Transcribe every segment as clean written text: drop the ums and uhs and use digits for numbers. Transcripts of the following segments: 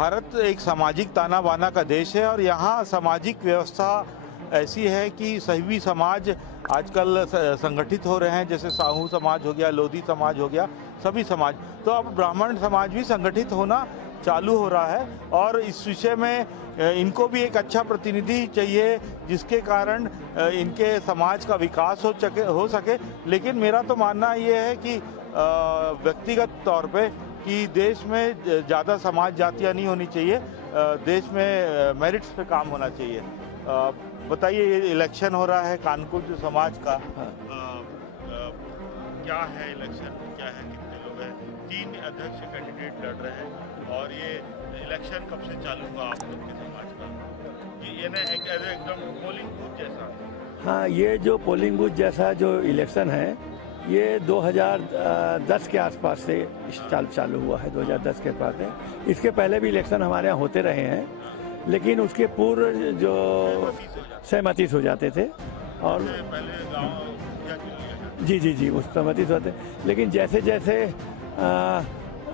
भारत एक सामाजिक ताना बाना का देश है और यहाँ सामाजिक व्यवस्था ऐसी है कि सभी समाज आजकल संगठित हो रहे हैं। जैसे साहू समाज हो गया, लोधी समाज हो गया, सभी समाज। तो अब ब्राह्मण समाज भी संगठित होना चालू हो रहा है और इस विषय में इनको भी एक अच्छा प्रतिनिधि चाहिए जिसके कारण इनके समाज का विकास हो सके। लेकिन मेरा तो मानना ये है कि व्यक्तिगत तौर पे कि देश में ज़्यादा समाज जातियाँ नहीं होनी चाहिए, देश में मेरिट्स पे काम होना चाहिए। बताइए, ये इलेक्शन हो रहा है कानकुज समाज का, क्या है इलेक्शन, क्या है, कितने लोग हैं? 3 अध्यक्ष कैंडिडेट लड़ रहे हैं और ये इलेक्शन कब से चालू हुआ आप लोग के समाज का? ये ना एकदम पोलिंग बूथ जैसा? हाँ, ये जो पोलिंग बूथ जैसा जो इलेक्शन है ये 2010 के आसपास से चालू हुआ है। 2010 के आसपास से। इसके पहले भी इलेक्शन हमारे यहाँ होते रहे हैं, लेकिन उसके पूर्व जो सहमति हो जाते थे और जी उस सहमति से होते। लेकिन जैसे जैसे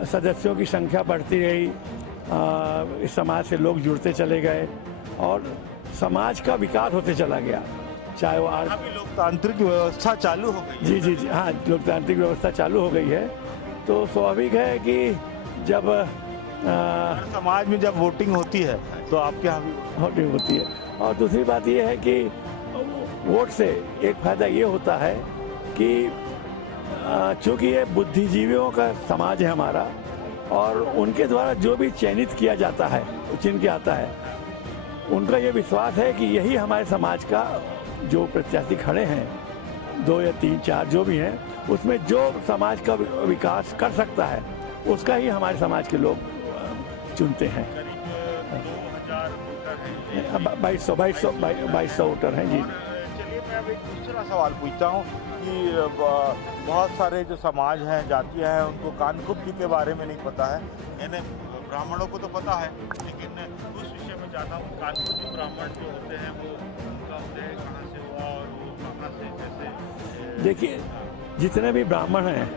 सदस्यों की संख्या बढ़ती रही, इस समाज से लोग जुड़ते चले गए और समाज का विकास होते चला गया। चाहे वो लोकतांत्रिक व्यवस्था चालू हो गई। जी हाँ, लोकतांत्रिक व्यवस्था चालू हो गई है। तो स्वाभाविक है कि जब समाज में जब वोटिंग होती है तो आपके यहाँ भी वोटिंग होती है। और दूसरी बात ये है कि वोट से एक फायदा ये होता है कि चूंकि ये बुद्धिजीवियों का समाज है हमारा और उनके द्वारा जो भी चयनित किया जाता है, चुन के आता है, उनका ये विश्वास है कि यही हमारे समाज का जो प्रत्याशी खड़े हैं, 2 या 3 4 जो भी हैं, उसमें जो समाज का विकास कर सकता है उसका ही हमारे समाज के लोग चुनते हैं। 2200 वोटर हैं जी। चलिए, मैं अब एक दूसरा सवाल पूछता हूँ कि बहुत सारे जो समाज हैं, जातियाँ हैं, उनको कानकुब्ज के बारे में नहीं पता है। यानी ब्राह्मणों को तो पता है, लेकिन उस विषय में जानता हूँ कानकुब्ज ब्राह्मण जो होते हैं वो उनका उदय कहाँ से हुआ और वो कहाँ से कैसे? देखिए, जितने भी ब्राह्मण हैं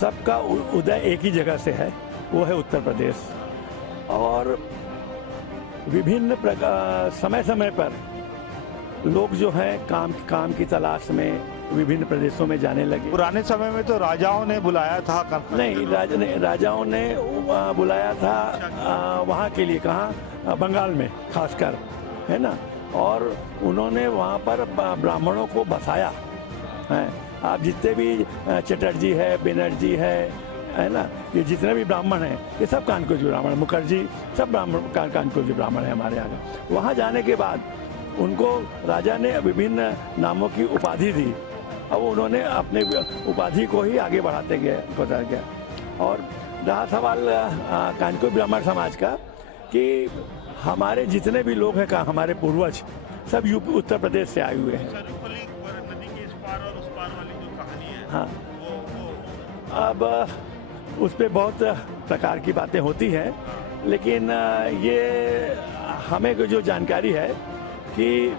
सबका उदय एक ही जगह से है, वो है उत्तर प्रदेश। और विभिन्न समय समय पर लोग जो हैं काम की तलाश में विभिन्न प्रदेशों में जाने लगे। पुराने समय में तो राजाओं ने बुलाया था। नहीं, राजाओं ने बुलाया था वहाँ के लिए, कहाँ? बंगाल में खासकर, है ना। और उन्होंने वहाँ पर ब्राह्मणों को बसाया है। आप जितने भी चटर्जी है, बनर्जी है ना, ये जितने भी ब्राह्मण हैं ये सब कानकुज ब्राह्मण, मुखर्जी, सब कानकुज ब्राह्मण हैं हमारे यहाँ। वहाँ जाने के बाद उनको राजा ने विभिन्न नामों की उपाधि दी। अब उन्होंने अपने उपाधि को ही आगे बढ़ाते गए। और रहा सवाल कानकुज ब्राह्मण समाज का कि हमारे जितने भी लोग हैं, हमारे पूर्वज सब यूपी उत्तर प्रदेश से आए हुए हैं। नदी के इस पार और उस पार वाली जो कहानी है, हाँ, अब उस पर बहुत प्रकार की बातें होती हैं, लेकिन ये हमें जो जानकारी है कि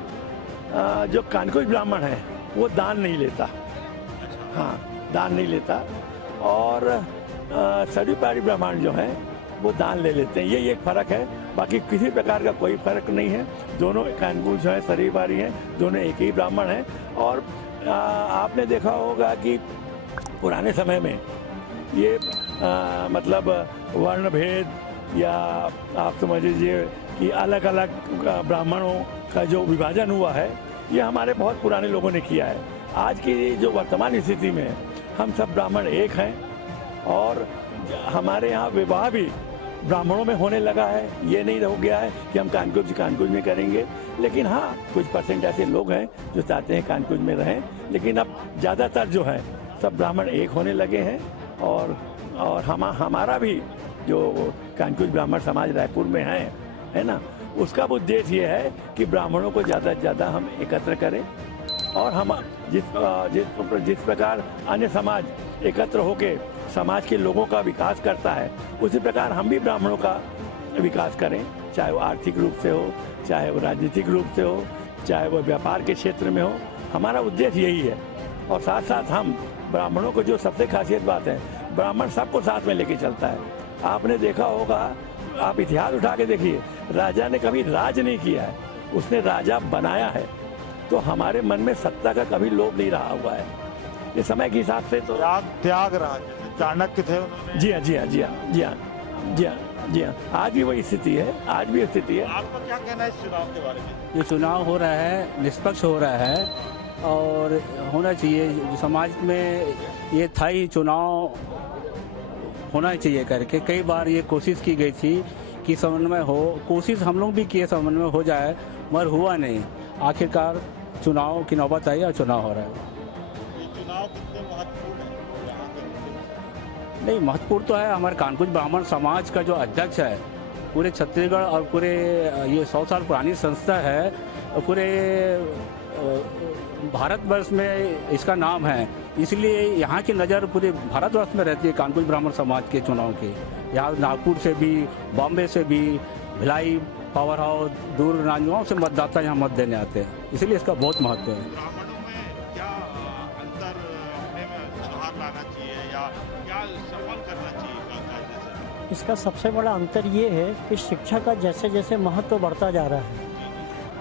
जो कानकुज ब्राह्मण है वो दान नहीं लेता। हाँ, दान नहीं लेता। और सरीपारी ब्राह्मण जो हैं वो दान ले लेते हैं। ये एक फ़र्क है, बाकी किसी प्रकार का कोई फ़र्क नहीं है। दोनों कानकुज हैं, सरीपारी हैं, दोनों एक ही ब्राह्मण हैं। और आपने देखा होगा कि पुराने समय में ये मतलब वर्ण भेद या आप समझ लीजिए कि अलग अलग ब्राह्मणों का जो विभाजन हुआ है, ये हमारे बहुत पुराने लोगों ने किया है। आज की जो वर्तमान स्थिति में हम सब ब्राह्मण एक हैं और हमारे यहाँ विवाह भी ब्राह्मणों में होने लगा है। ये नहीं हो गया है कि हम कानकुज में करेंगे, लेकिन हाँ, कुछ % ऐसे लोग हैं जो चाहते हैं कानकुज में रहें। लेकिन अब ज़्यादातर जो है सब ब्राह्मण एक होने लगे हैं। और हमारा भी जो कानकुज ब्राह्मण समाज रायपुर में है ना, उसका उद्देश्य ये है कि ब्राह्मणों को ज़्यादा से ज़्यादा हम एकत्र करें। और हम जिस प्रकार अन्य समाज एकत्र होकर समाज के लोगों का विकास करता है, उसी प्रकार हम भी ब्राह्मणों का विकास करें, चाहे वो आर्थिक रूप से हो, चाहे वो राजनीतिक रूप से हो, चाहे वो व्यापार के क्षेत्र में हो। हमारा उद्देश्य यही है। और साथ साथ हम ब्राह्मणों को जो सबसे खासियत बात है, ब्राह्मण सबको साथ में लेके चलता है। आपने देखा होगा आप इतिहास उठा के देखिए, राजा ने कभी राज नहीं किया है, उसने राजा बनाया है। तो हमारे मन में सत्ता का कभी लोभ नहीं रहा हुआ है। ये समय के हिसाब से तो त्यागराज चाणक्य थे उन्होंने। जी हाँ, जी हाँ, जी हाँ, जी हाँ, जी हाँ, जी हाँ, आज भी वही स्थिति है, आज भी स्थिति है। आपका क्या कहना है इस चुनाव के बारे में? ये चुनाव हो रहा है, निष्पक्ष हो रहा है और होना चाहिए। समाज में ये था ही, चुनाव होना चाहिए करके कई बार ये कोशिश की गई थी कि समन्वय हो, कोशिश हम लोग भी किए समन्वय हो जाए, मगर हुआ नहीं। आखिरकार चुनाव की नौबत आई और चुनाव हो रहा है। ये चुनाव कितने महत्वपूर्ण है यहाँ के? नहीं, महत्वपूर्ण तो है। हमारे कानपुर ब्राह्मण समाज का जो अध्यक्ष है, पूरे छत्तीसगढ़ और पूरे ये 100 साल पुरानी संस्था है, पूरे भारतवर्ष में इसका नाम है, इसलिए यहाँ की नज़र पूरे भारतवर्ष में रहती है कानपुर ब्राह्मण समाज के चुनाव की। यहाँ नागपुर से भी, बॉम्बे से भी, भिलाई, पावर हाउस, दूर राज्यों से मतदाता यहाँ मत देने आते हैं, इसलिए इसका बहुत महत्व है। ब्राह्मणों में क्या अंतर अपने में सुधार लाना चाहिए या क्या सफल करना चाहिए कामकाज जैसे? इसका सबसे बड़ा अंतर ये है कि शिक्षा का जैसे जैसे महत्व बढ़ता जा रहा है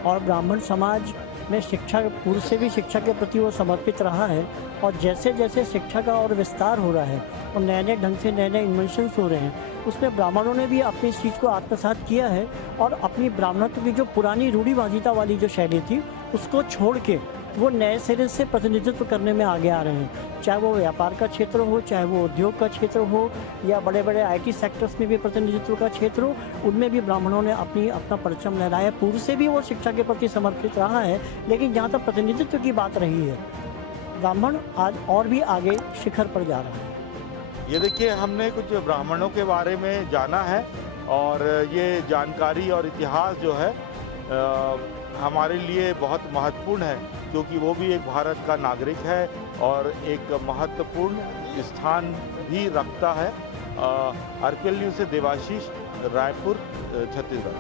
और ब्राह्मण समाज में शिक्षा, पूर्व से भी शिक्षा के प्रति वो समर्पित रहा है, और जैसे जैसे शिक्षा का और विस्तार हो रहा है और नए नए ढंग से नए नए इन्वेंशंस हो रहे हैं, उसमें ब्राह्मणों ने भी अपनी इस चीज़ को आत्मसात किया है और अपनी ब्राह्मणत्व की जो पुरानी रूढ़िवादिता वाली जो शैली थी उसको छोड़ के वो नए सिरे से प्रतिनिधित्व करने में आगे आ रहे हैं। चाहे वो व्यापार का क्षेत्र हो, चाहे वो उद्योग का क्षेत्र हो, या बड़े बड़े IT सेक्टर्स में भी प्रतिनिधित्व का क्षेत्र हो, उनमें भी ब्राह्मणों ने अपना परचम लहराया। पूर्व से भी वो शिक्षा के प्रति समर्पित रहा है, लेकिन जहाँ तक प्रतिनिधित्व की बात रही है, ब्राह्मण आज और भी आगे शिखर पर जा रहा है। ये देखिए, हमने कुछ ब्राह्मणों के बारे में जाना है और ये जानकारी और इतिहास जो है हमारे लिए बहुत महत्वपूर्ण है, क्योंकि वो भी एक भारत का नागरिक है और एक महत्वपूर्ण स्थान भी रखता है। RPL न्यूज़ से देवाशीष, रायपुर, छत्तीसगढ़।